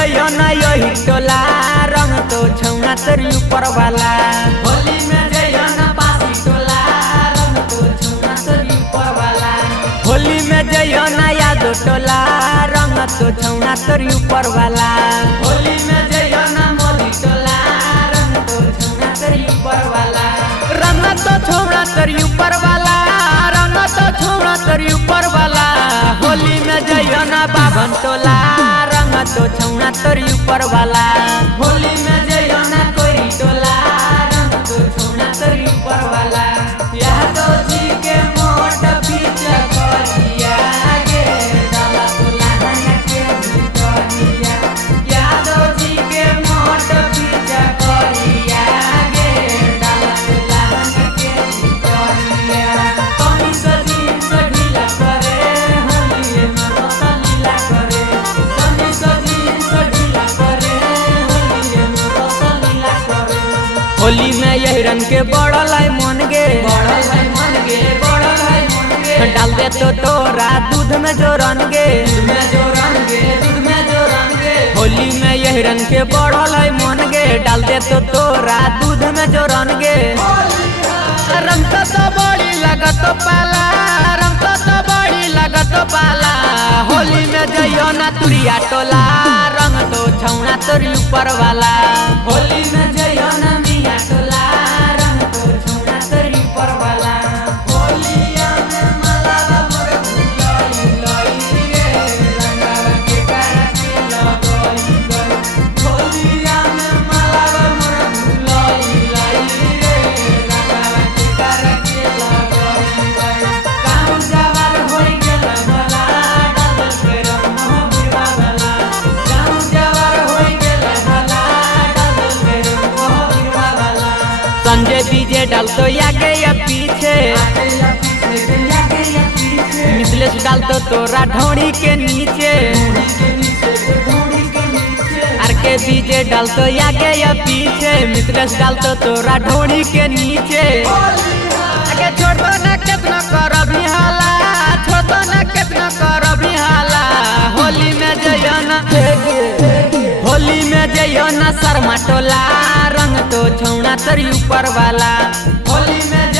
जइयो ना यही टोला रंग तो छौना तोरी ऊपर वाला। होली में जइयो ना पासी टोला रंग तो छौना तोरी ऊपर वाला। होली में जइयो ना यादो टोला रंग तो छौना तोरी ऊपर वाला। होली में जइयो ना मोदी टोला रंग तो छौना तोरी ऊपर वाला। रंग तो छौना तोरी ऊपर वाला, रंग तो छौना तोरी ऊपर वाला। होली में जइयो ना बाभन टोला रंग तो छौना तोरी ऊपर वाला। होली में जइयो ना कोई टोला रंग तो छौना तोरी ऊपर वाला। यादव जी के मोट बीच करिया गे डाला टोला के भीतरिया। यादव जी के मोट बीच करिया गे डाला टोला के भीतरिया। कमी सजीन से ढीला करे होली में रसलीला करे। कमी सजीन से ढीला करे होली में रसलीला करे। होली में यही रंग के बढ़ल है मन गे, बढ़ल है मन गे, बढ़ल है मन गे। डाल दे तो तोरा दूध में जो रंग गे। दूध में जो रंग गे, दूध में जो रंग गे। होली में यही रंग के बढ़ल है मन गे, डाल दे तो तोरा दूध में जो रंग गे। रंग तो बड़ी लगत पाला, रंग तो बड़ी लगत पाला। होली में जइयो ना तुरिया टोला रंग तो छौना तोरी ऊपर वाला। होली में जइयो ना मिया टोला रंग तो छौना तोरी ऊपर वाला। होलिया में मलावा मोर भुलाई लाई रे रंगवा के करा के लगई गई। होलिया में मलावा मोर भुलाई लाई रे रंगवा के करा के लगई गई। गाँव जवार होई गेल भला डाल के रंग बिरवा वाला। गाँव जवार होई गेल भला डाल के रंग बिरवा वाला। संजय डीजे डाल तो आगे या पीछे, आगे या पीछे आगे या पीछे। मिथिलेश डाल तो तोरा ढोड़ी के नीचे। ढोड़ी के नीचे से ढोड़ी के नीचे। आर के डीजे डाल तो आगे या पीछे, मिथिलेश डाल तो तोरा ढोड़ी के नीचे। आगे छोड़ दो ना कितना कर अभी हाला, छोड़ दो ना कितना कर अभी हाला। होली में जइयो ना, होली में जइयो ना शर्मा टोला रंग तो छौना तोरी ऊपर वाला। होली में